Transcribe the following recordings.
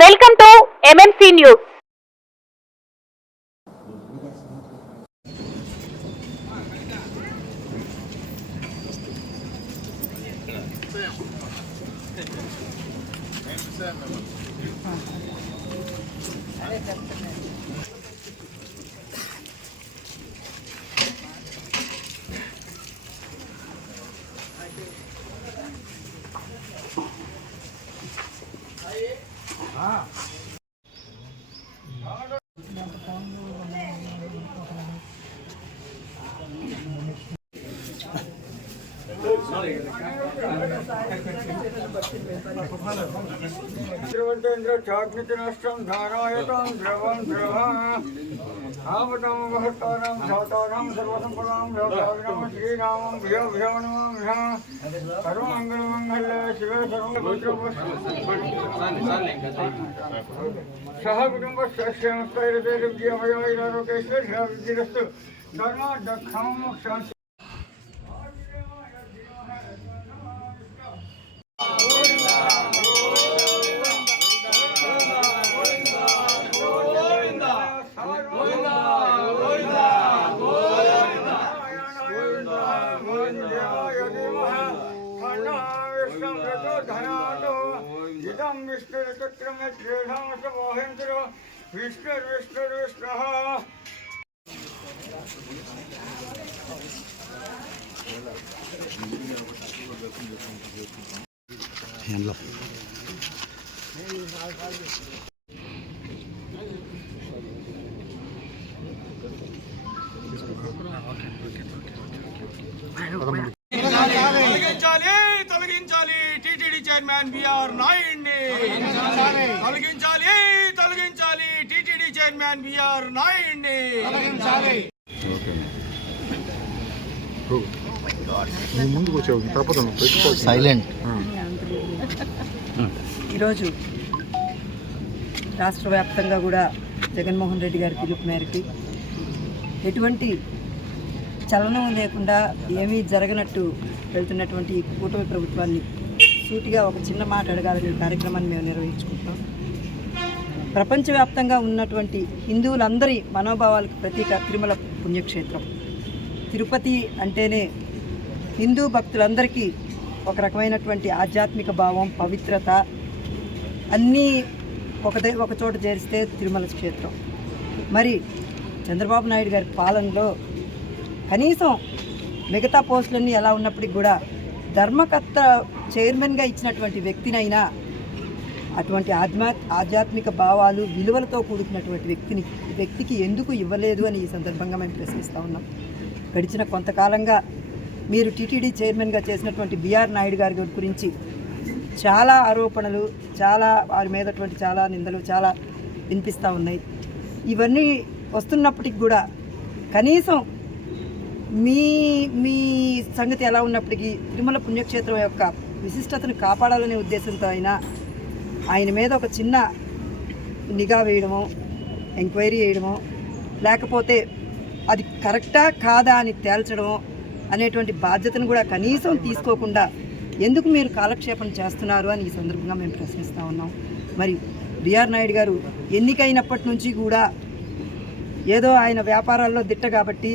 Welcome to MMC news. चाग्नितिनष्टं धारायतं द्रवं आवतं महत्तारं धातारं सर्वसम्पदां धातारं श्रीरामं भियो भियो नमामः सर्वमङ्गलमङ्गले शिवे सह कुटुम्बस्य श्रेमस्थैर्यैर्विद्याभयाैरारोग्यैश्वर्याभिवृद्धिरस्तु धर्मादक्षं मोक्षं తొలగించాలి టీటీడీ చైర్మన్ బిఆర్ నాయుడిని తొలగించాలి టీటీడీ చైర్మన్ బిఆర్ నాయుడిని సైలెంట్. ఈరోజు రాష్ట్ర వ్యాప్తంగా కూడా జగన్మోహన్ రెడ్డి గారి పిలుపు మేరకు ఎటువంటి చలనం లేకుండా ఏమీ జరగనట్టు వెళ్తున్నటువంటి కూటమి ప్రభుత్వాన్ని సూటిగా ఒక చిన్న మాట అడగాలని కార్యక్రమాన్ని మేము నిర్వహించుకుంటాం. ప్రపంచవ్యాప్తంగా ఉన్నటువంటి హిందువులందరి మనోభావాలకు ప్రతీక తిరుమల పుణ్యక్షేత్రం. తిరుపతి అంటేనే హిందూ భక్తులందరికీ ఒక రకమైనటువంటి ఆధ్యాత్మిక భావం, పవిత్రత అన్నీ ఒక చోట చేరిస్తే తిరుమల క్షేత్రం. మరి చంద్రబాబు నాయుడు గారి పాలనలో కనీసం మిగతా పోస్టులన్నీ ఎలా ఉన్నప్పటికీ కూడా ధర్మకర్త చైర్మన్గా ఇచ్చినటువంటి వ్యక్తినైనా అటువంటి ఆధ్యాత్మిక భావాలు, విలువలతో కూడుకున్నటువంటి వ్యక్తికి ఎందుకు ఇవ్వలేదు అని ఈ సందర్భంగా మేము ప్రశ్నిస్తూ ఉన్నాం. గడిచిన కొంతకాలంగా మీరు టీటీడీ చైర్మన్గా చేసినటువంటి బిఆర్ నాయుడు గారి గురించి చాలా ఆరోపణలు, వారి మీదటువంటి చాలా నిందలు చాలా వినిపిస్తూ ఉన్నాయి. ఇవన్నీ వస్తున్నప్పటికి కూడా కనీసం మీ సంగతి ఎలా ఉన్నప్పటికీ తిరుమల పుణ్యక్షేత్రం యొక్క విశిష్టతను కాపాడాలనే ఉద్దేశంతో ఆయన మీద ఒక చిన్న నిఘా వేయడమో, ఎంక్వైరీ చేయడమో, లేకపోతే అది కరెక్టా కాదా అని తేల్చడమో అనేటువంటి బాధ్యతను కూడా కనీసం తీసుకోకుండా ఎందుకు మీరు కాలక్షేపం చేస్తున్నారు అని ఈ సందర్భంగా మేము ప్రశ్నిస్తూ ఉన్నాం. మరి బిఆర్ నాయుడు గారు ఎన్నికైనప్పటి నుంచి కూడా ఏదో ఆయన వ్యాపారాల్లో దిట్ట కాబట్టి,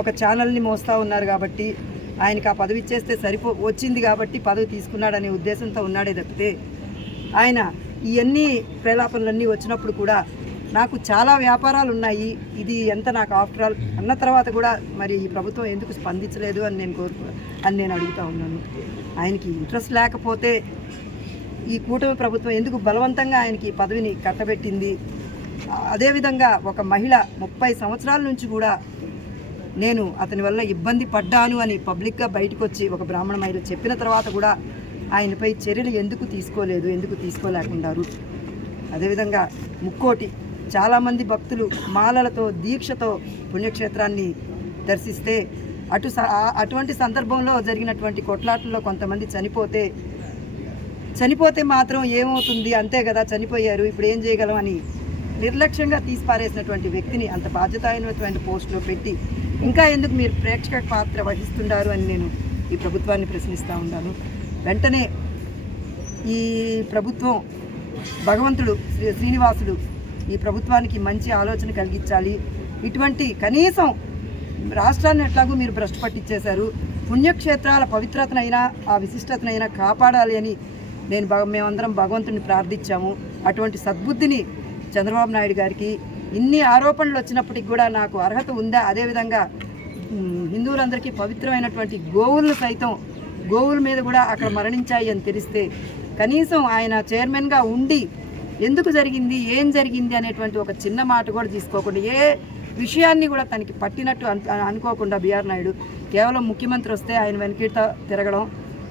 ఒక ఛానల్ని మోస్తూ ఉన్నారు కాబట్టి, ఆయనకు ఆ పదవి ఇచ్చేస్తే వచ్చింది కాబట్టి పదవి తీసుకున్నాడనే ఉద్దేశంతో ఉన్నాడే తప్పితే ఆయన ఇవన్నీ ప్రలాపనలన్నీ వచ్చినప్పుడు కూడా నాకు చాలా వ్యాపారాలు ఉన్నాయి, ఇది ఎంత నాకు ఆఫ్టర్ ఆల్ అన్న తర్వాత కూడా మరి ఈ ప్రభుత్వం ఎందుకు స్పందించలేదు అని నేను అడుగుతూ ఉన్నాను. ఆయనకి ఇంట్రెస్ట్ లేకపోతే ఈ కూటమి ప్రభుత్వం ఎందుకు బలవంతంగా ఆయనకి పదవిని కట్టబెట్టింది? అదేవిధంగా ఒక మహిళ 30 సంవత్సరాల నుంచి కూడా నేను అతని వల్ల ఇబ్బంది పడ్డాను అని పబ్లిక్గా బయటకు వచ్చి ఒక బ్రాహ్మణ మహిళ చెప్పిన తర్వాత కూడా ఆయనపై చర్యలు ఎందుకు తీసుకోలేకున్నారు? అదేవిధంగా ముక్కోటి చాలామంది భక్తులు మాలలతో దీక్షతో పుణ్యక్షేత్రాన్ని దర్శిస్తే అటువంటి సందర్భంలో జరిగినటువంటి కొట్లాటల్లో కొంతమంది చనిపోతే మాత్రం ఏమవుతుంది, అంతే కదా చనిపోయారు, ఇప్పుడు ఏం చేయగలం అని నిర్లక్ష్యంగా తీసిపారేసినటువంటి వ్యక్తిని అంత బాధ్యతాయుతమైన పోస్టులో పెట్టి ఇంకా ఎందుకు మీరు ప్రేక్షక పాత్ర వహిస్తున్నారు అని నేను ఈ ప్రభుత్వాన్ని ప్రశ్నిస్తూ ఉన్నాను. వెంటనే ఈ ప్రభుత్వం భగవంతుడు శ్రీనివాసుడు ఈ ప్రభుత్వానికి మంచి ఆలోచన కలిగించాలి. ఇటువంటి కనీసం రాష్ట్రాన్ని ఎట్లాగూ మీరు భ్రష్టు పట్టించేశారు, పుణ్యక్షేత్రాల పవిత్రతనైనా ఆ విశిష్టతనైనా కాపాడాలి అని మేమందరం భగవంతుడిని ప్రార్థించాము. అటువంటి సద్బుద్ధిని చంద్రబాబు నాయుడు గారికి ఇన్ని ఆరోపణలు వచ్చినప్పటికి కూడా నాకు అర్హత ఉందా, అదేవిధంగా హిందువులందరికీ పవిత్రమైనటువంటి గోవులను సైతం గోవుల మీద కూడా అక్కడ మరణించాయి అని తెలిస్తే కనీసం ఆయన చైర్మన్గా ఉండి ఎందుకు జరిగింది, ఏం జరిగింది అనేటువంటి ఒక చిన్న మాట కూడా తీసుకోకుండా, ఏ విషయాన్ని కూడా తనకి పట్టినట్టు అనుకోకుండా బిఆర్ నాయుడు కేవలం ముఖ్యమంత్రి వస్తే ఆయన వెనకిట తిరగడం,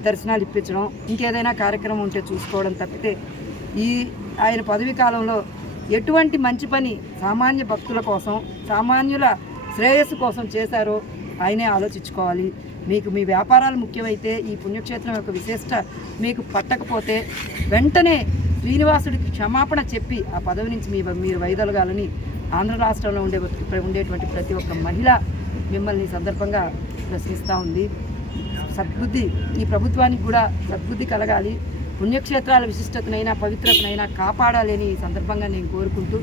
దర్శనాలు ఇప్పించడం, ఇంకేదైనా కార్యక్రమం ఉంటే చూసుకోవడం తప్పితే ఆయన పదవీ కాలంలో ఎటువంటి మంచి పని సామాన్య భక్తుల కోసం, సామాన్యుల శ్రేయస్సు కోసం చేశారో ఆయనే ఆలోచించుకోవాలి. మీకు మీ వ్యాపారాలు ముఖ్యమైతే ఈ పుణ్యక్షేత్రం యొక్క విశిష్ట మీకు పట్టకపోతే వెంటనే శ్రీనివాసుడికి క్షమాపణ చెప్పి ఆ పదవి నుంచి మీరు వైదొలగాలని ఆంధ్ర రాష్ట్రంలో ఉండేటువంటి ప్రతి ఒక్క మహిళ మిమ్మల్ని సందర్భంగా ప్రశ్నిస్తూ ఉంది. సద్బుద్ధి ఈ ప్రభుత్వానికి కూడా సద్బుద్ధి కలగాలి, పుణ్యక్షేత్రాల విశిష్టతనైనా పవిత్రతనైనా కాపాడాలి అని ఈ సందర్భంగా నేను కోరుకుంటూ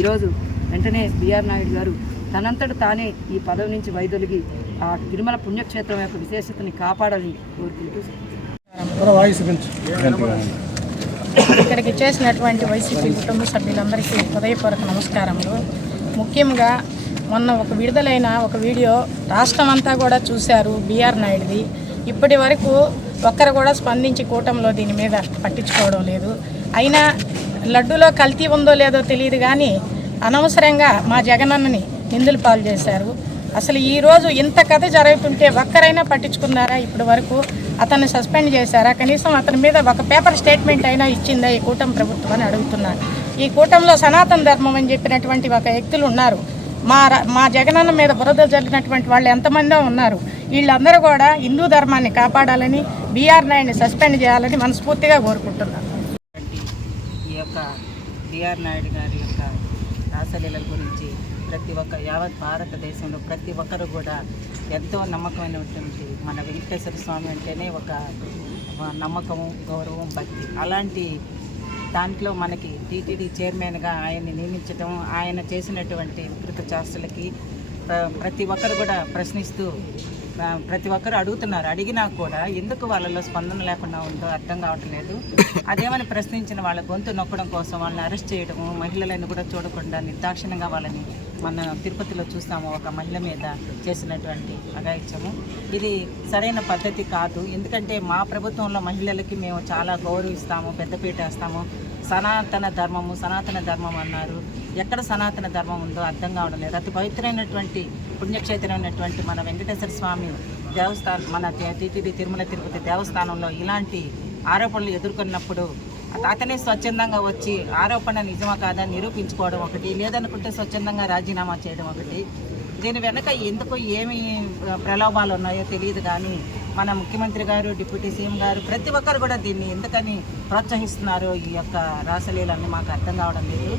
ఈరోజు వెంటనే బిఆర్ నాయుడు గారు తనంతట తానే ఈ పదవి నుంచి వైదొలిగి ఆ తిరుమల పుణ్యక్షేత్రం యొక్క విశేషతని కాపాడాలని కోరుకుంటూ ఇక్కడికి చేసినటువంటి వైసీపీ కుటుంబ సభ్యులందరికీ హృదయపూర్వక నమస్కారములు. ముఖ్యంగా మొన్న విడుదలైన ఒక వీడియో రాష్ట్రం అంతా కూడా చూశారు బిఆర్ నాయుడుది. ఇప్పటి వరకు ఒక్కరు కూడా స్పందించి కూటమిలో దీని మీద పట్టించుకోవడం లేదు. అయినా లడ్డూలో కల్తీ ఉందో లేదో తెలియదు కానీ అనవసరంగా మా జగనన్నని నిందులు పాలు చేశారు. అసలు ఈరోజు ఇంత కథ జరుగుతుంటే ఒక్కరైనా పట్టించుకున్నారా? ఇప్పటి వరకు అతన్ని సస్పెండ్ చేశారా? కనీసం అతని మీద ఒక పేపర్ స్టేట్మెంట్ అయినా ఇచ్చిందా ఈ కూటమి ప్రభుత్వం అని అడుగుతున్నారు. ఈ కూటమిలో సనాతన ధర్మం అని చెప్పినటువంటి ఒక వ్యక్తులు ఉన్నారు. మా జగనన్న మీద బురద జల్లినటువంటి వాళ్ళు ఎంతమందో ఉన్నారు. వీళ్ళందరూ కూడా హిందూ ధర్మాన్ని కాపాడాలని, బిఆర్ నాయుడిని సస్పెండ్ చేయాలని మనస్ఫూర్తిగా కోరుకుంటున్నారు. ఈ యొక్క బిఆర్ నాయుడు గారి యొక్క రాసలీలల గురించి ప్రతి ఒక్క యావత్ భారతదేశంలో ప్రతి ఒక్కరు కూడా ఎంతో నమ్మకమైనటువంటి మన వెంకటేశ్వర స్వామి అంటేనే ఒక నమ్మకము, గౌరవం, భక్తి. అలాంటి దాంట్లో మనకి టీటీడీ చైర్మన్గా ఆయన్ని నియమించడం, ఆయన చేసినటువంటి వికృత చేష్టలకి ప్రతి ఒక్కరు కూడా ప్రశ్నిస్తూ ప్రతి ఒక్కరు అడుగుతున్నారు. అడిగినా కూడా ఎందుకు వాళ్ళలో స్పందన లేకుండా ఉందో అర్థం కావట్లేదు. అదేమని ప్రశ్నించిన వాళ్ళ గొంతు నొక్కడం కోసం వాళ్ళని అరెస్ట్ చేయడము, మహిళలను కూడా చూడకుండా నిర్దాక్షిణ్యంగా వాళ్ళని మన తిరుపతిలో చూస్తాము ఒక మహిళ మీద చేసినటువంటి అఘాయిత్యము. ఇది సరైన పద్ధతి కాదు. ఎందుకంటే మా ప్రభుత్వంలో మహిళలకి మేము చాలా గౌరవిస్తాము, పెద్దపీట వేస్తాము. సనాతన ధర్మం అన్నారు. ఎక్కడ సనాతన ధర్మం ఉందో అర్థం కావడం లేదు. అతి పవిత్రమైనటువంటి పుణ్యక్షేత్రమైనటువంటి మన వెంకటేశ్వర స్వామి దేవస్థానం, మన టీటీడీ తిరుమల తిరుపతి దేవస్థానంలో ఇలాంటి ఆరోపణలు ఎదుర్కొన్నప్పుడు అతనే స్వచ్ఛందంగా వచ్చి ఆరోపణ నిజమా కాదా నిరూపించుకోవడం ఒకటి, లేదనుకుంటే స్వచ్ఛందంగా రాజీనామా చేయడం ఒకటి. దీని వెనక ఎందుకు ఏమి ప్రలోభాలు ఉన్నాయో తెలియదు కానీ మన ముఖ్యమంత్రి గారు, డిప్యూటీ సీఎం గారు ప్రతి ఒక్కరు కూడా దీన్ని ఎందుకని ప్రోత్సహిస్తున్నారు ఈ యొక్క రాసలీలన్నీ మాకు అర్థం కావడం లేదు.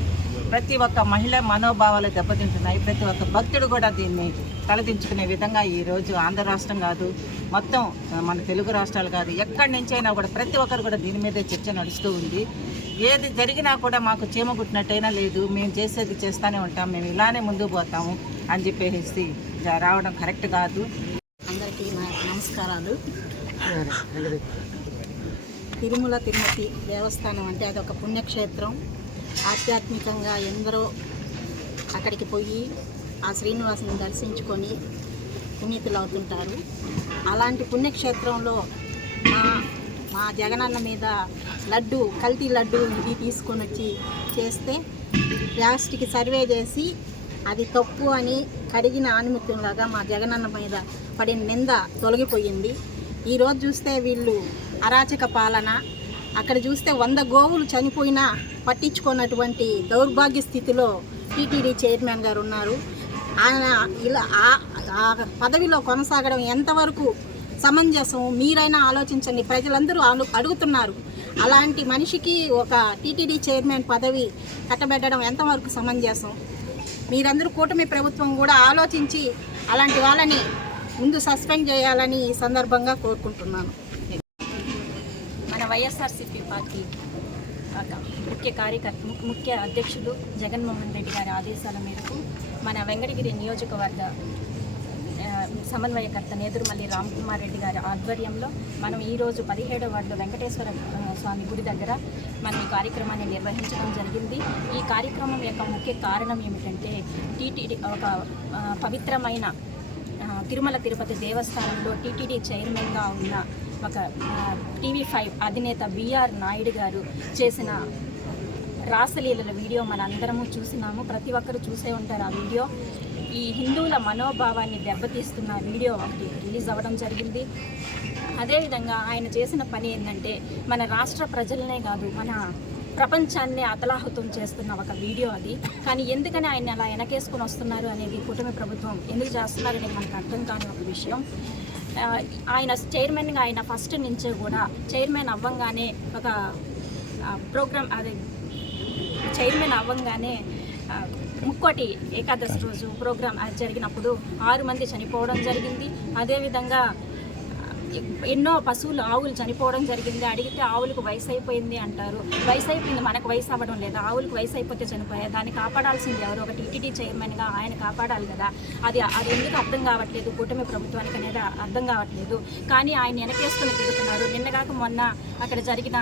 ప్రతి ఒక్క మహిళ మనోభావాలు దెబ్బతింటున్నాయి. ప్రతి ఒక్క భక్తుడు కూడా దీన్ని తలదించుకునే విధంగా ఈరోజు ఆంధ్ర రాష్ట్రం కాదు, మొత్తం మన తెలుగు రాష్ట్రాలు కాదు, ఎక్కడి నుంచైనా కూడా ప్రతి ఒక్కరు కూడా దీని మీదే చర్చ నడుస్తూ ఉంది. ఏది జరిగినా కూడా మాకు చీమ కుట్టినట్టయినా లేదు, మేము చేసేది చేస్తూనే ఉంటాం, మేము ఇలానే ముందుకు పోతాము అని చెప్పేసి రావడం కరెక్ట్ కాదు. అందరికీ నమస్కారాలు. తిరుమల తిరుపతి దేవస్థానం అంటే అదొక పుణ్యక్షేత్రం. ఆధ్యాత్మికంగా ఎందరో అక్కడికి పోయి ఆ శ్రీనివాసుని దర్శించుకొని పుణ్యతులు అవుతుంటారు. అలాంటి పుణ్యక్షేత్రంలో మా జగనన్న మీద కల్తీ లడ్డు ఇది తీసుకొని వచ్చి చేస్తే లాస్ట్కి సర్వే చేసి అది తప్పు అని కడిగిన ఆనిమిత్యంలాగా మా జగనన్న మీద పడిన నింద తొలగిపోయింది. ఈరోజు చూస్తే వీళ్ళు అరాచక పాలన, అక్కడ చూస్తే 100 గోవులు చనిపోయినా పట్టించుకున్నటువంటి దౌర్భాగ్య స్థితిలో టీటీడీ చైర్మన్ గారు ఉన్నారు. ఆయన ఇలా ఆ పదవిలో కొనసాగడం ఎంతవరకు సమంజసం మీరైనా ఆలోచించండి. ప్రజలందరూ అడుగుతున్నారు. అలాంటి మనిషికి ఒక టీటీడీ చైర్మన్ పదవి కట్టబెట్టడం ఎంతవరకు సమంజసం? మీరందరూ కూటమి ప్రభుత్వం కూడా ఆలోచించి అలాంటి వాళ్ళని ముందు సస్పెండ్ చేయాలని ఈ సందర్భంగా కోరుకుంటున్నాను. మన వైఎస్ఆర్సీపీ పార్టీ ముఖ్య అధ్యక్షులు జగన్మోహన్ రెడ్డి గారి ఆదేశాల మేరకు మన వెంకటగిరి నియోజకవర్గ సమన్వయకర్త నేదురుమల్లి రామ్కుమార్ రెడ్డి గారి ఆధ్వర్యంలో మనం ఈరోజు 17వ వార్డు వెంకటేశ్వర స్వామి గుడి దగ్గర మనం ఈ కార్యక్రమాన్ని నిర్వహించడం జరిగింది. ఈ కార్యక్రమం యొక్క ముఖ్య కారణం ఏమిటంటే టీటీడీ ఒక పవిత్రమైన తిరుమల తిరుపతి దేవస్థానంలో టీటీడీ చైర్మన్గా ఉన్న ఒక TV5 అధినేత బిఆర్ నాయుడు గారు చేసిన రాసలీలల వీడియో మనందరము చూసినాము. ప్రతి ఒక్కరు చూసే ఉంటారు ఆ వీడియో. ఈ హిందువుల మనోభావాన్ని దెబ్బతీస్తున్న వీడియో ఒకటి రిలీజ్ అవ్వడం జరిగింది. అదేవిధంగా ఆయన చేసిన పని ఏంటంటే మన రాష్ట్ర ప్రజలనే కాదు మన ప్రపంచాన్ని అతలాహుతం చేస్తున్న ఒక వీడియో అది. కానీ ఎందుకని ఆయన అలా వెనకేసుకొని వస్తున్నారు అనేది కూటమి ప్రభుత్వం ఎందుకు చేస్తున్నారు అనేది మనకు అర్థం కాని ఒక విషయం. ఆయన చైర్మన్గా ఆయన ఫస్ట్ నుంచే కూడా చైర్మన్ అవ్వంగానే ఒక ప్రోగ్రామ్ అది చైర్మన్ అవ్వంగానే ముక్కోటి ఏకాదశి రోజు ప్రోగ్రాం జరిగినప్పుడు 6 మంది చనిపోవడం జరిగింది. అదేవిధంగా ఎన్నో పశువులు ఆవులు చనిపోవడం జరిగింది. అడిగితే ఆవులకు వయసు అయిపోయింది అంటారు. వయసు అయిపోయింది, మనకు వయసు అవ్వడం లేదా? ఆవులకు వయసు అయిపోతే చనిపోయాయి. దాన్ని కాపాడాల్సింది ఎవరు? ఒక టీటీడీ చైర్మన్గా ఆయన కాపాడాలి కదా. అది ఎందుకు అర్థం కావట్లేదు కూటమి ప్రభుత్వానికి అనేది అర్థం కావట్లేదు. కానీ ఆయన వెనకేసుకుని తిరుగుతున్నారు. నిన్నగాక మొన్న అక్కడ జరిగిన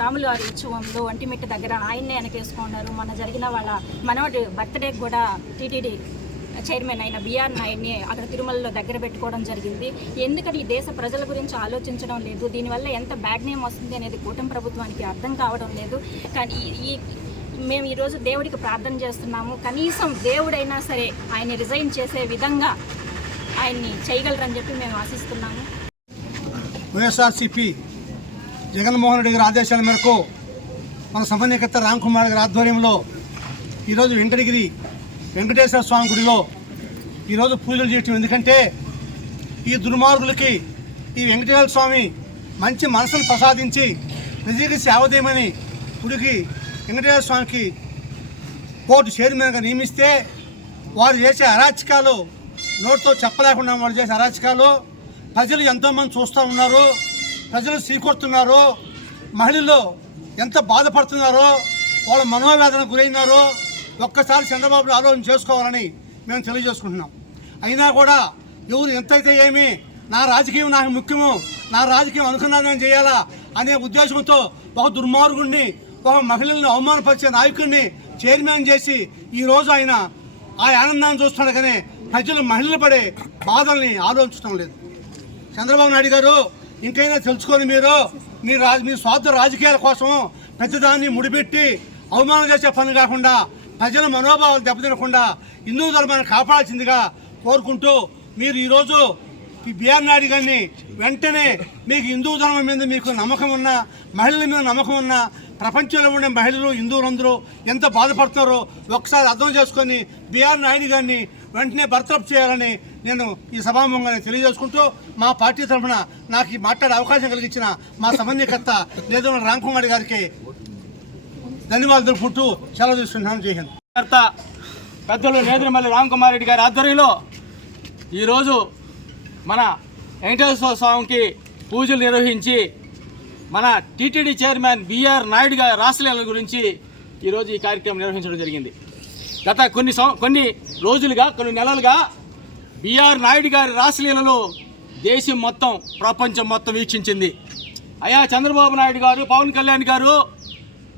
రాముల వారి ఉత్సవంలో ఒంటిమిట్ట దగ్గర ఆయన్నే వెనకేసుకున్నారు. మొన్న జరిగిన వాళ్ళ మనవడి బర్త్డేకి కూడా టీటీడీ చైర్మన్ అయిన బిఆర్ నాయుడిని అక్కడ తిరుమలలో దగ్గర పెట్టుకోవడం జరిగింది. ఎందుకని ఈ దేశ ప్రజల గురించి ఆలోచించడం లేదు? దీనివల్ల ఎంత బ్యాడ్ నేమ్ వస్తుంది అనేది కూటమి ప్రభుత్వానికి అర్థం కావడం లేదు. కానీ మేము ఈరోజు దేవుడికి ప్రార్థన చేస్తున్నాము. కనీసం దేవుడైనా సరే ఆయన రిజైన్ చేసే విధంగా ఆయన్ని చేయగలరని చెప్పి మేము ఆశిస్తున్నాము. వైఎస్ఆర్సీపీ జగన్మోహన్ రెడ్డి గారి ఆదేశాల మేరకు మన సమన్వయకర్త రామ్కుమార్ గారి ఆధ్వర్యంలో ఈరోజు వెంకటగిరి వెంకటేశ్వర స్వామి గుడిలో ఈరోజు పూజలు చేయటం. ఎందుకంటే ఈ దుర్మార్గులకి ఈ వెంకటేశ్వర స్వామి మంచి మనసును ప్రసాదించి నిజంగా సేవదేమని గుడికి వెంకటేశ్వర స్వామికి కోర్టు చైర్మన్గా నియమిస్తే వారు చేసే అరాచకాలు నోటితో చెప్పలేకుండా వాళ్ళు చేసే అరాచకాలు ప్రజలు ఎంతోమంది చూస్తూ ఉన్నారు. ప్రజలు సీకొడుతున్నారు. మహిళలు ఎంత బాధపడుతున్నారో, వాళ్ళ మనోవేదన గురైనారో ఒక్కసారి చంద్రబాబు ఆలోచన చేసుకోవాలని మేము తెలియజేసుకుంటున్నాం. అయినా కూడా ఎవరు ఎంతైతే ఏమి, నా రాజకీయం నాకు ముఖ్యము, నా రాజకీయం అనుకున్నాను చేయాలా అనే ఉద్దేశంతో ఒక దుర్మార్గుడిని, ఒక మహిళలను అవమానపరిచే నాయకుడిని చైర్మన్ చేసి ఈరోజు ఆయన ఆ ఆనందాన్ని చూస్తున్నాడు. కానీ ప్రజలు మహిళలు పడే బాధల్ని ఆలోచించడం లేదు. చంద్రబాబు నాయుడు గారు ఇంకైనా తెలుసుకొని మీ స్వార్థ రాజకీయాల కోసం పెద్దదాన్ని ముడిపెట్టి అవమానం చేసే పని కాకుండా ప్రజల మనోభావాలు దెబ్బతినకుండా హిందూ ధర్మాన్ని కాపాడాల్సిందిగా కోరుకుంటూ మీరు ఈరోజు బిఆర్ నాయుడు గారిని వెంటనే మీకు హిందూ ధర్మం మీద మీకు నమ్మకం ఉన్నా, మహిళల మీద నమ్మకం ఉన్నా, ప్రపంచంలో ఉండే మహిళలు హిందువులందరూ ఎంత బాధపడుతున్నారో ఒకసారి అర్థం చేసుకొని బిఆర్ నాయుడు గారిని వెంటనే బర్తరఫ్ చేయాలని నేను ఈ సభాముఖంగా తెలియజేసుకుంటూ మా పార్టీ తరఫున నాకు ఈ మాట్లాడే అవకాశం కలిగించిన మా సమన్వయకర్త నేదురుమల్లి రామ్కుమార్ గారికి ధన్యవాదాలు తెలుపుకుంటూ సెలవు తీసుకుంటున్నాను. జై హింద్. పెద్దలు నేదురుమల్లి రామ్కుమార్ రెడ్డి గారి ఆధ్వర్యంలో ఈరోజు మన వెంకటేశ్వర స్వామికి పూజలు నిర్వహించి మన టీటీడీ చైర్మన్ బిఆర్ నాయుడు గారి రాసలీలల గురించి ఈరోజు ఈ కార్యక్రమం నిర్వహించడం జరిగింది. గత కొన్ని రోజులుగా, కొన్ని నెలలుగా బిఆర్ నాయుడు గారి రాసలీలలో దేశం మొత్తం, ప్రపంచం మొత్తం వీక్షించింది. అయ్యా చంద్రబాబు నాయుడు గారు, పవన్ కళ్యాణ్ గారు,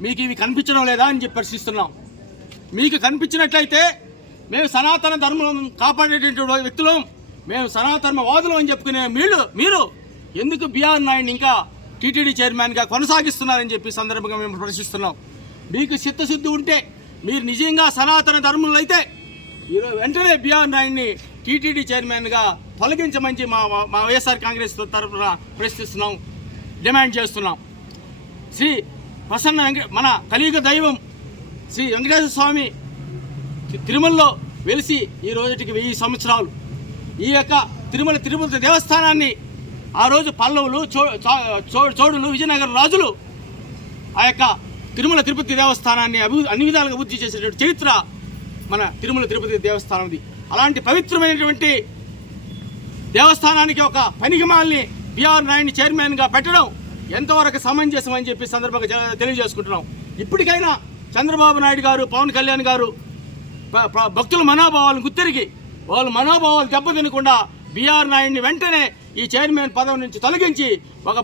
మీకు ఇవి కనిపించడం లేదా అని చెప్పి ప్రశ్నిస్తున్నాం. మీకు కనిపించినట్లయితే మేము సనాతన ధర్మం కాపాడేటువంటి వ్యక్తులం, మేము సనాతన వాదులం అని చెప్పుకునే మీరు ఎందుకు బిఆర్ నాయుడిని ఇంకా టీటీడీ చైర్మన్గా కొనసాగిస్తున్నారని చెప్పి సందర్భంగా మేము ప్రశ్నిస్తున్నాం. మీకు చిత్తశుద్ధి ఉంటే, మీరు నిజంగా సనాతన ధర్మంలో అయితే ఈరోజు వెంటనే బిఆర్ నాయుడిని టీటీడీ చైర్మన్గా తొలగించమని మా వైఎస్ఆర్ కాంగ్రెస్ తరఫున ప్రశ్నిస్తున్నాం, డిమాండ్ చేస్తున్నాం. శ్రీ ప్రసన్న మన కలియుగ దైవం శ్రీ వెంకటేశ్వర స్వామి తిరుమలలో వెలిసి ఈ రోజుటికి 1000 సంవత్సరాలు. ఈ యొక్క తిరుపతి దేవస్థానాన్ని ఆ రోజు పల్లవులు, చోడులు, విజయనగర రాజులు ఆ యొక్క తిరుపతి దేవస్థానాన్ని అన్ని విధాలుగా అభివృద్ధి చేసేటువంటి చరిత్ర మన తిరుపతి దేవస్థానంది. అలాంటి పవిత్రమైనటువంటి దేవస్థానానికి ఒక పనికిమాలిని బిఆర్ నాయుడిని చైర్మన్గా పెట్టడం ఎంతవరకు సమంజసం అని చెప్పి సందర్భంగా తెలియజేసుకుంటున్నాం. ఇప్పటికైనా చంద్రబాబు నాయుడు గారు, పవన్ కళ్యాణ్ గారు భక్తుల మనోభావాలను గుర్తిరిగి వాళ్ళ మనోభావాలు దెబ్బతినకుండా బిఆర్ నాయుడిని వెంటనే ఈ చైర్మన్ పదవి నుంచి తొలగించి ఒక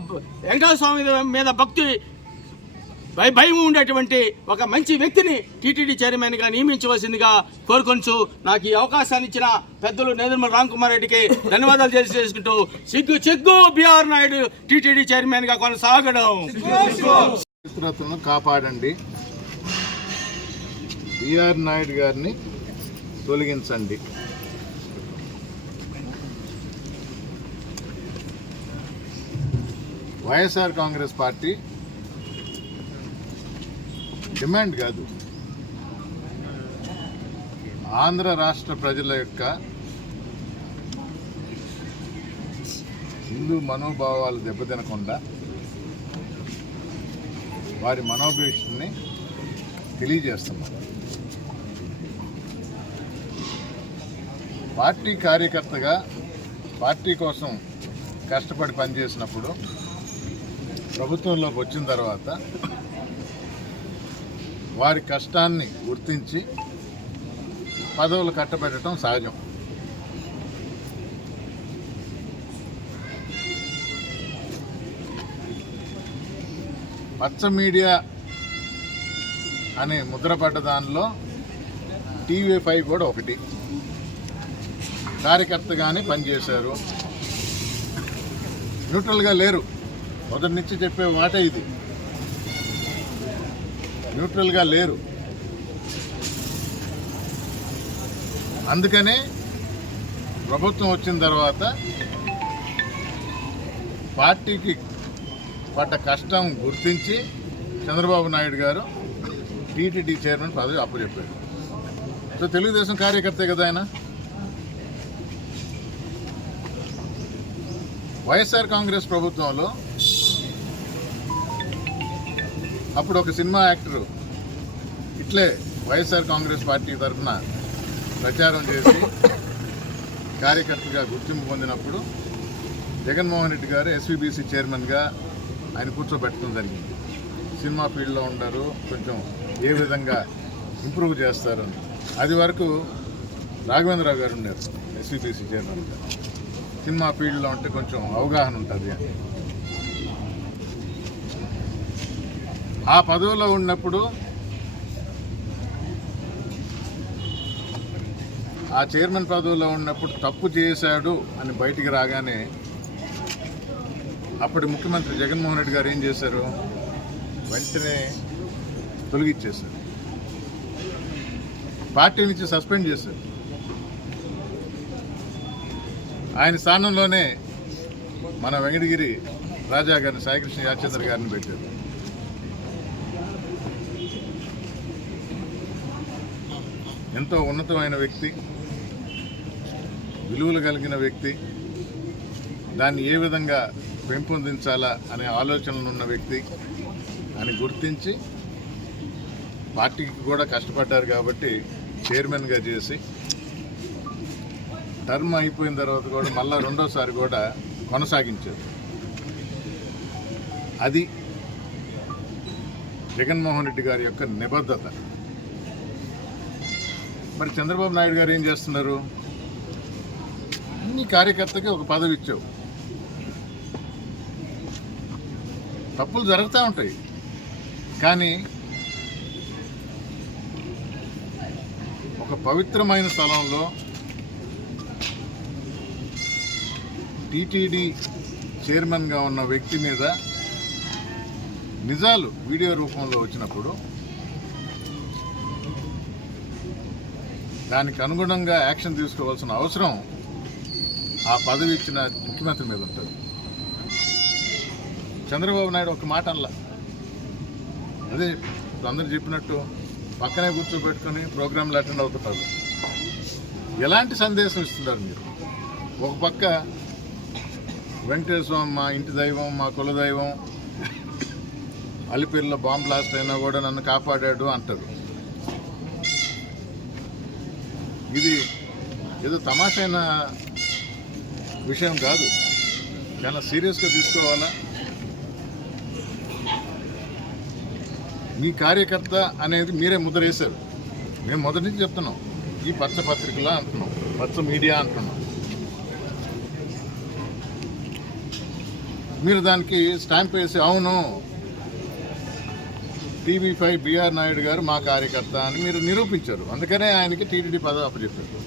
వెంకటేశ్వర స్వామి మీద భక్తి భయం ఉండేటువంటి ఒక మంచి వ్యక్తిని టీటీడీ చైర్మన్గా నియమించవలసిందిగా కోరుకొంచు నాకు ఈ అవకాశాన్ని ఇచ్చిన పెద్దలు నేదురుమల రామ్కుమార్ రెడ్డికి ధన్యవాదాలు తెలియజేసుకుంటూ సిగ్గు బిఆర్ నాయుడు టీటీడీ చైర్మన్గా కొనసాగడం. పవిత్రతను కాపాడండి, బిఆర్ నాయుడు గారిని తొలగించండి. వైఎస్ఆర్ కాంగ్రెస్ పార్టీ డిమాండ్ కాదు, ఆంధ్ర రాష్ట్ర ప్రజల యొక్క హిందూ మనోభావాలు దెబ్బతినకుండా వారి మనోభీష్టిని తెలియజేస్తున్నారు. పార్టీ కార్యకర్తగా పార్టీ కోసం కష్టపడి పనిచేసినప్పుడు ప్రభుత్వంలోకి వచ్చిన తర్వాత వారి కష్టాన్ని గుర్తించి పదవులు కట్టబెట్టడం సహజం. పచ్చ మీడియా అనే ముద్రపడ్డ దానిలో TV5 కూడా ఒకటి. కార్యకర్తగానే పనిచేశారు, న్యూట్రల్గా లేరు. మొదటి నుంచి చెప్పే మాట ఇది, న్యూట్రల్గా లేరు. అందుకనే ప్రభుత్వం వచ్చిన తర్వాత పార్టీకి పడ్డ కష్టం గుర్తించి చంద్రబాబు నాయుడు గారు టీటీడీ చైర్మన్ పదవి అప్పచెప్పారు. సో తెలుగుదేశం కార్యకర్తే కదా ఆయన. వైఎస్ఆర్ కాంగ్రెస్ ప్రభుత్వంలో అప్పుడు ఒక సినిమా యాక్టరు ఇట్లే వైఎస్ఆర్ కాంగ్రెస్ పార్టీ తరఫున ప్రచారం చేసి కార్యకర్తగా గుర్తింపు పొందినప్పుడు జగన్మోహన్ రెడ్డి గారు ఎస్వీబీసీ చైర్మన్గా ఆయన కూర్చోబెట్టడం జరిగింది. సినిమా ఫీల్డ్లో ఉండరు, కొంచెం ఏ విధంగా ఇంప్రూవ్ చేస్తారు. అది వరకు రాఘవేంద్రరావు గారు ఉన్నారు ఎస్వీబీసీ చైర్మన్గా. సినిమా ఫీల్డ్లో ఉంటే కొంచెం అవగాహన ఉంటుంది అని ఆ పదవిలో ఉన్నప్పుడు ఆ చైర్మన్ పదవిలో ఉన్నప్పుడు తప్పు చేశాడు అని బయటికి రాగానే అప్పటి ముఖ్యమంత్రి జగన్మోహన్ రెడ్డి గారు ఏం చేశారు, వెంటనే తొలగించేశారు, పార్టీ నుంచి సస్పెండ్ చేశారు. ఆయన స్థానంలోనే మన వెంకటగిరి రాజా గారిని, సాయికృష్ణ యాచంద్ర గారిని పెట్టారు. ఎంతో ఉన్నతమైన వ్యక్తి, విలువలు కలిగిన వ్యక్తి, దాన్ని ఏ విధంగా పెంపొందించాలా అనే ఆలోచనలు ఉన్న వ్యక్తి అని గుర్తించి పార్టీకి కూడా కష్టపడ్డారు కాబట్టి చైర్మన్గా చేసి టర్మ్ అయిపోయిన తర్వాత కూడా మళ్ళా రెండోసారి కూడా కొనసాగించారు. అది జగన్మోహన్ రెడ్డి గారి యొక్క నిబద్ధత. మరి చంద్రబాబు నాయుడు గారు ఏం చేస్తున్నారు, అన్ని కార్యకర్తకి ఒక పదవి ఇచ్చావు. తప్పులు జరుగుతూ ఉంటాయి, కానీ ఒక పవిత్రమైన స్థలంలో టీటీడీ చైర్మన్గా ఉన్న వ్యక్తి మీద నిజాలు వీడియో రూపంలో వచ్చినప్పుడు దానికి అనుగుణంగా యాక్షన్ తీసుకోవాల్సిన అవసరం ఆ పదవి ఇచ్చిన ముఖ్యమంత్రి మీద ఉంటుంది. చంద్రబాబు నాయుడు ఒక మాట అనలా, అదే అందరూ చెప్పినట్టు పక్కనే కూర్చోబెట్టుకొని ప్రోగ్రాంలు అటెండ్ అవుతున్నారు. ఎలాంటి సందేశం ఇస్తున్నారు మీరు? ఒక పక్క వెంకటేశ్వర స్వామి మా ఇంటి దైవం, మా కులదైవం, అలిపిరిలో బాంబ్ బ్లాస్ట్ అయినా కూడా నన్ను కాపాడాడు అంటారు. ఇది ఏదో తమాషైన విషయం కాదు, చాలా సీరియస్గా తీసుకోవాలా. మీ కార్యకర్త అనేది మీరే ముద్ర వేశారు. మేము మొదటి నుంచి చెప్తున్నాం, ఈ పచ్చ పత్రికలా అంటున్నాం, పచ్చ మీడియా అంటున్నాం. మీరు దానికి స్టాంప్ వేసి అవును TV5 బిఆర్ నాయుడు గారు మా కార్యకర్త అని మీరు నిరూపించారు. అందుకనే ఆయనకి టీటీడీ పదవి అప్పచెప్పారు.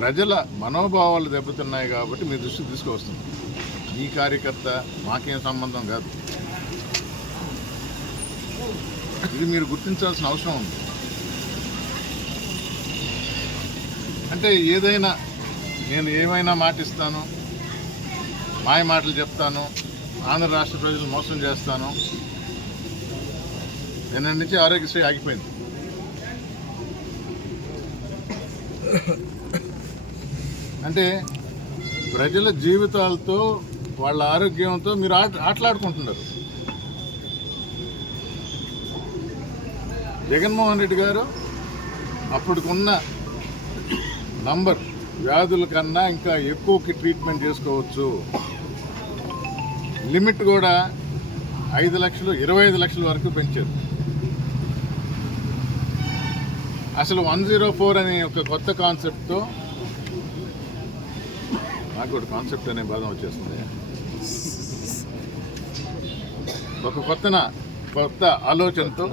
ప్రజల మనోభావాలు దెబ్బతిన్నాయి కాబట్టి మీ దృష్టికి తీసుకువస్తుంది. ఈ కార్యకర్త మాకేం సంబంధం కాదు. ఇది మీరు గుర్తించాల్సిన అవసరం ఉంది. అంటే ఏదైనా నేను ఏమైనా మాటిస్తాను, మాయ మాటలు చెప్తాను, ఆంధ్ర రాష్ట్ర ప్రజలు మోసం చేస్తాను. నిన్నటి నుంచి ఆరోగ్యశ్రీ ఆగిపోయింది. అంటే ప్రజల జీవితాలతో వాళ్ళ ఆరోగ్యంతో మీరు ఆటలాడుకుంటున్నారు. జగన్మోహన్ రెడ్డి గారు అప్పటికున్న నంబర్ వ్యాధుల కన్నా ఇంకా ఎక్కువకి ట్రీట్మెంట్ చేసుకోవచ్చు. లిమిట్ కూడా 5 లక్షలు 25 లక్షల వరకు పెంచారు. అసలు 104 అనే ఒక కొత్త కాన్సెప్ట్తో, నాకు కూడా కాన్సెప్ట్ అనే పదం వచ్చేస్తుంది, ఒక కొత్త ఆలోచనతో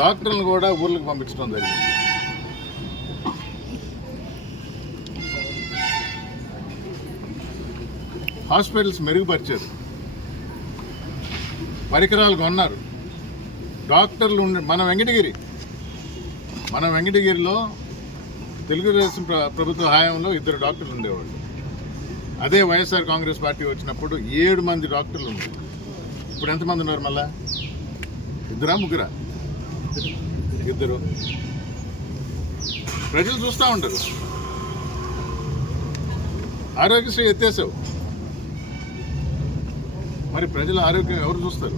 డాక్టర్లను కూడా ఊర్లకు పంపించడం జరిగింది. హాస్పిటల్స్ మెరుగుపరిచారు, పరికరాలు కొన్నారు, డాక్టర్లు మన వెంకటగిరిలో తెలుగుదేశం ప్రభుత్వ హయాంలో 2 డాక్టర్లు ఉండేవాళ్ళు. అదే వైఎస్ఆర్ కాంగ్రెస్ పార్టీ వచ్చినప్పుడు 7 మంది డాక్టర్లు ఉన్నారు. ఇప్పుడు ఎంతమంది ఉన్నారు? మళ్ళా 2 ప్రజలు చూస్తూ ఉంటారు. ఆరోగ్యశ్రీ ఎత్తేసావు, మరి ప్రజల ఆరోగ్యం ఎవరు చూస్తారు?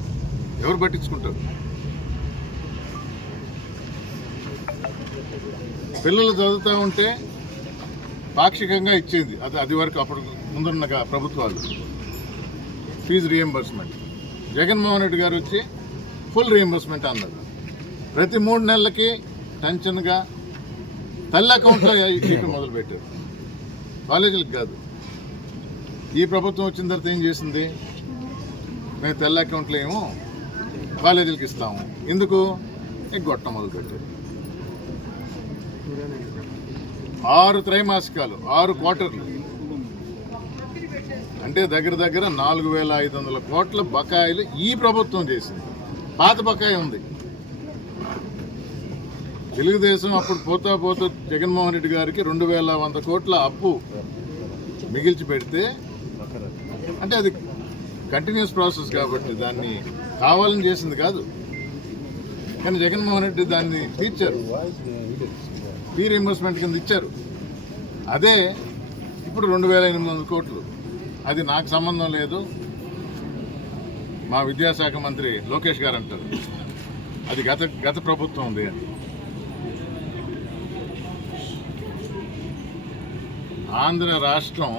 ఎవరు పట్టించుకుంటారు? పిల్లలు చదువుతూ ఉంటే పాక్షికంగా ఇచ్చేది అది వరకు అప్పుడు ముందున్న ప్రభుత్వాలు ఫీజు రియంబర్స్మెంట్. జగన్మోహన్ రెడ్డి గారు వచ్చి ఫుల్ రియంబర్స్మెంట్ అన్నారు. ప్రతి 3 నెలలకి టెన్షన్గా తల్లి అకౌంట్లో ఇప్పి మొదలుపెట్టారు. కాలేజీలకు కాదు. ఈ ప్రభుత్వం వచ్చిన తర్వాత ఏం చేసింది? మేము తెల్ల అకౌంట్లో ఏమో కాలేజీలకు ఇస్తాము. ఎందుకు? గొట్టం మొదలుపెట్టారు. 6 త్రైమాసికాలు, 6 క్వార్టర్లు, అంటే దగ్గర 4,500 కోట్ల బకాయిలు ఈ ప్రభుత్వం చేసింది. పాత బకాయి ఉంది. తెలుగుదేశం అప్పుడు పోతా జగన్మోహన్ రెడ్డి గారికి 2,100 కోట్ల అప్పు మిగిల్చి పెడితే, అంటే అది కంటిన్యూస్ ప్రాసెస్ కాబట్టి దాన్ని కావాలని చేసింది కాదు. కానీ జగన్మోహన్ రెడ్డి దాన్ని తీర్చారు, ఫీ రీయింబర్స్మెంట్ కింద ఇచ్చారు. అదే ఇప్పుడు 2,800 కోట్లు. అది నాకు సంబంధం లేదు, మా విద్యాశాఖ మంత్రి లోకేష్ గారు అంటారు అది గత ప్రభుత్వం ఉంది అని. ఆంధ్ర రాష్ట్రం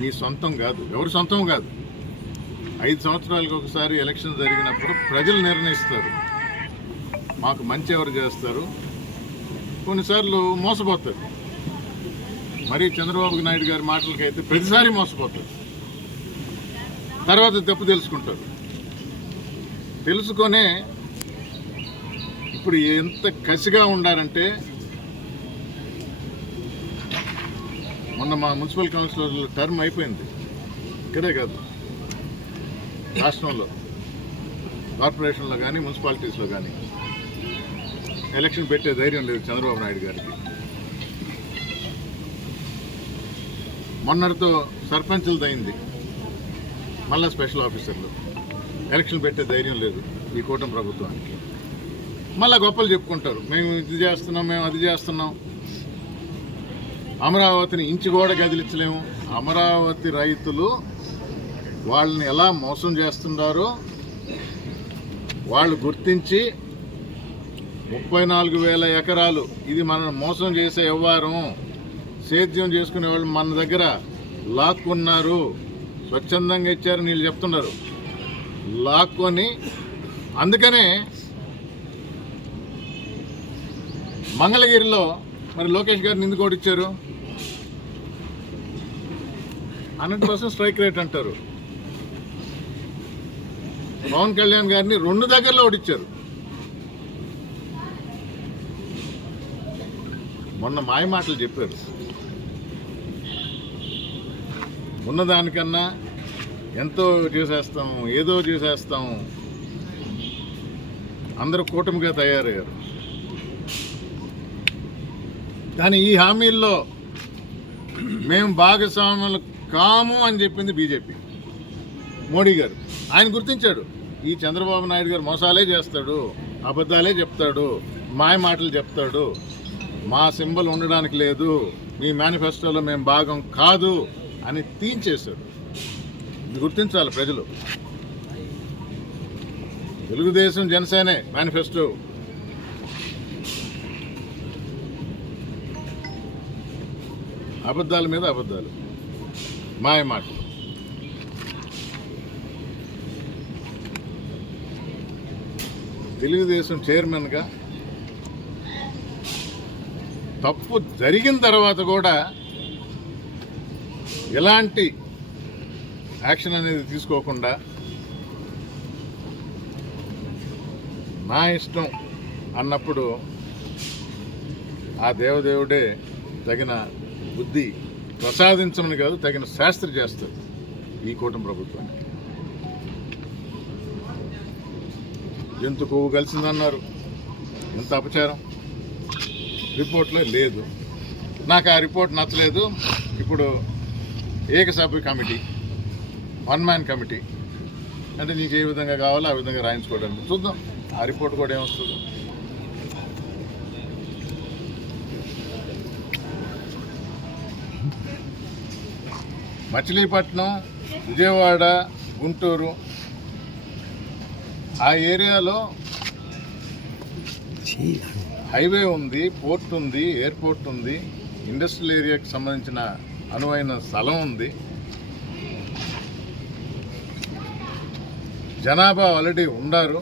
మీ సొంతం కాదు, ఎవరి సొంతం కాదు. 5 సంవత్సరాలకు ఒకసారి ఎలక్షన్ జరిగినప్పుడు ప్రజలు నిర్ణయిస్తారు మాకు మంచి ఎవరు చేస్తారు. కొన్నిసార్లు మోసపోతారు. మరి చంద్రబాబు నాయుడు గారి మాటలకైతే ప్రతిసారి మోసపోతారు. తర్వాత తప్పు తెలుసుకుంటారు. తెలుసుకొనే ఇప్పుడు ఎంత కసిగా ఉండారంటే, మొన్న మా మున్సిపల్ కౌన్సిలర్ టర్మ్ అయిపోయింది. ఇక్కడే కాదు, రాష్ట్రంలో కార్పొరేషన్లో కానీ మున్సిపాలిటీస్లో కానీ ఎలక్షన్ పెట్టే ధైర్యం లేదు చంద్రబాబు నాయుడు గారికి. మొన్నటితో సర్పంచులది అయింది, మళ్ళీ స్పెషల్ ఆఫీసర్లు. ఎలక్షన్ పెట్టే ధైర్యం లేదు ఈ కూటమి ప్రభుత్వానికి. మళ్ళీ గొప్పలు చెప్పుకుంటారు, మేము ఇది చేస్తున్నాం, మేము అది చేస్తున్నాం. అమరావతిని ఇంచు కూడా కదిలించలేము. అమరావతి రైతులు వాళ్ళని ఎలా మోసం చేస్తున్నారో వాళ్ళు గుర్తించి 34,000 ఎకరాలు ఇది మనం మోసం చేసే వ్యవహారం, సేద్యం చేసుకునే వాళ్ళు మన దగ్గర లాక్కున్నారు, స్వచ్ఛందంగా ఇచ్చారు వీళ్ళు చెప్తున్నారు. లాక్కొని అందుకనే మంగళగిరిలో మరి లోకేష్ గారిని ఎందుకు ఓడిచ్చారు? 100% స్ట్రైక్ రేట్ అంటారు. పవన్ కళ్యాణ్ గారిని 2 దగ్గరలో ఓడిచ్చారు. మొన్న మాయ మాటలు చెప్పారు. ఉన్నదానికన్నా ఎంతో చేసేస్తాం, ఏదో చేసేస్తాం, అందరూ కూటమిగా తయారయ్యారు. కానీ ఈ హామీల్లో మేము భాగస్వాములు కాము అని చెప్పింది బీజేపీ. మోడీ గారు ఆయన గుర్తించాడు, ఈ చంద్రబాబు నాయుడు గారు మోసాలే చేస్తాడు, అబద్ధాలే చెప్తాడు, మాయ మాటలు చెప్తాడు, మా సింబల్ ఉండడానికి లేదు, మీ మేనిఫెస్టోలో మేము భాగం కాదు అని తీయించేశాడు. ఇది గుర్తించాలి ప్రజలు. తెలుగుదేశం జనసేనే మేనిఫెస్టో. అబద్ధాల మీద అబద్ధాలు, మాయ మాటలు. తెలుగుదేశం చైర్మన్గా తప్పు జరిగిన తర్వాత కూడా ఎలాంటి యాక్షన్ అనేది తీసుకోకుండా నా ఇష్టం అన్నప్పుడు ఆ దేవదేవుడే తగిన బుద్ధి ప్రసాదించమని కాదు, తగిన శాస్త్రి చేస్తారు ఈ కూటమి ప్రభుత్వాన్ని. జంతు కొవ్వు కలిసిందన్నారు, ఎంత అపచారం. రిపోర్ట్లో లేదు. నాకు ఆ రిపోర్ట్ నచ్చలేదు. ఇప్పుడు ఏకసభ్య కమిటీ, 1 మ్యాన్ కమిటీ అంటే నీకు ఏ విధంగా కావాలో ఆ విధంగా రాయించుకోవడానికి చూద్దాం. ఆ రిపోర్ట్ కూడా ఏమొస్తుంది. మచిలీపట్నం, విజయవాడ, గుంటూరు ఆ ఏరియాలో హైవే ఉంది, పోర్ట్ ఉంది, ఎయిర్పోర్ట్ ఉంది, ఇండస్ట్రియల్ ఏరియాకి సంబంధించిన అనువైన స్థలం ఉంది. జనాభా ఆల్రెడీ ఉండారు.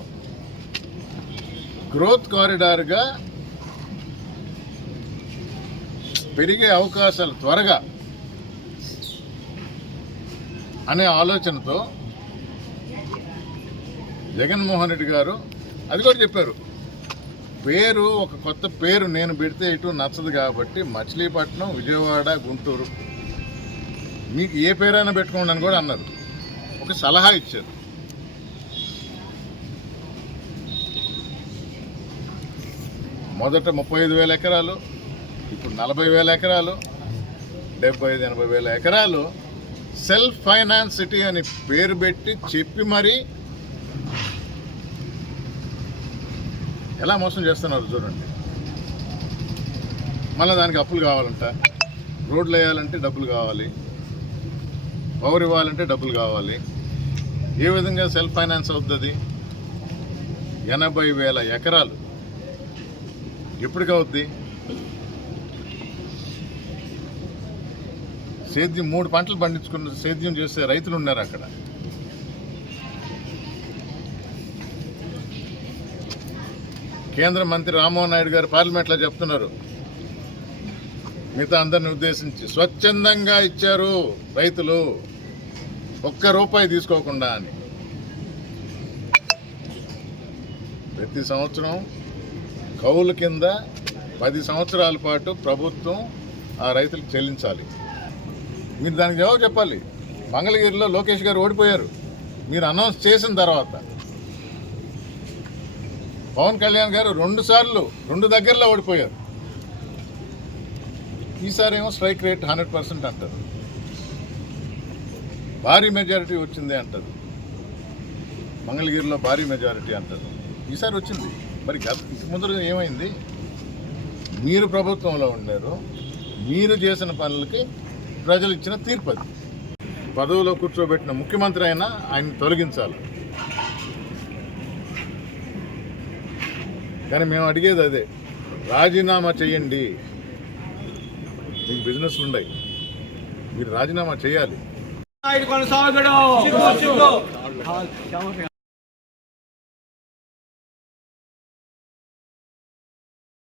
గ్రోత్ కారిడార్గా పెరిగే అవకాశాలు త్వరగా అనే ఆలోచనతో జగన్మోహన్ రెడ్డి గారు అది కూడా చెప్పారు. పేరు ఒక కొత్త పేరు నేను పెడితే ఇటు నచ్చదు కాబట్టి మచిలీపట్నం, విజయవాడ, గుంటూరు మీకు ఏ పేరైనా పెట్టుకోండి అని కూడా అన్నారు. ఒక సలహా ఇచ్చారు. మొదట 35,000 ఎకరాలు, ఇప్పుడు 40,000 ఎకరాలు, 75,000-80,000 ఎకరాలు సెల్ఫ్ ఫైనాన్స్ సిటీ అని పేరు పెట్టి చెప్పి మరీ ఎలా మోసం చేస్తున్నారు చూడండి. మళ్ళీ దానికి అప్పులు కావాలంట, రోడ్లు వేయాలంటే డబ్బులు కావాలి, పవర్ ఇవ్వాలంటే డబ్బులు కావాలి. ఏ విధంగా సెల్ఫ్ ఫైనాన్స్ అవుతుంది? 80,000 ఎకరాలు ఎప్పటికవుద్ది? సేద్యం 3 పంటలు పండించుకున్న సేద్యం చేసే రైతులు ఉన్నారు అక్కడ. కేంద్ర మంత్రి రామ్మోహన్ నాయుడు గారు పార్లమెంట్లో చెప్తున్నారు, మిగతా అందరిని ఉద్దేశించి స్వచ్ఛందంగా ఇచ్చారు రైతులు, ₹1 తీసుకోకుండా అని. ప్రతి సంవత్సరం కౌలు కింద 10 సంవత్సరాల పాటు ప్రభుత్వం ఆ రైతులకు చెల్లించాలి. మీరు దానికి జవాబు చెప్పాలి. మంగళగిరిలో లోకేష్ గారు ఓడిపోయారు. మీరు అనౌన్స్ చేసిన తర్వాత పవన్ కళ్యాణ్ గారు 2 సార్లు 2 దగ్గరలో ఓడిపోయారు. ఈసారి ఏమో స్ట్రైక్ రేట్ 100% అంటారు, భారీ మెజారిటీ వచ్చింది అంటారు. మంగళగిరిలో భారీ మెజారిటీ అంటారు. ఈసారి వచ్చింది. మరి ముందర ఏమైంది? మీరు ప్రభుత్వంలో ఉన్నారు, మీరు చేసిన పనులకి ప్రజలు ఇచ్చిన తీర్పు అది. పదవిలో కూర్చోబెట్టిన ముఖ్యమంత్రి అయినా ఆయన్ని తొలగించాలి. కానీ మేము అడిగేది అదే, రాజీనామా చేయండి. మీకు బిజినెస్లు ఉన్నాయి, మీరు రాజీనామా చేయాలి. కొనసాగడం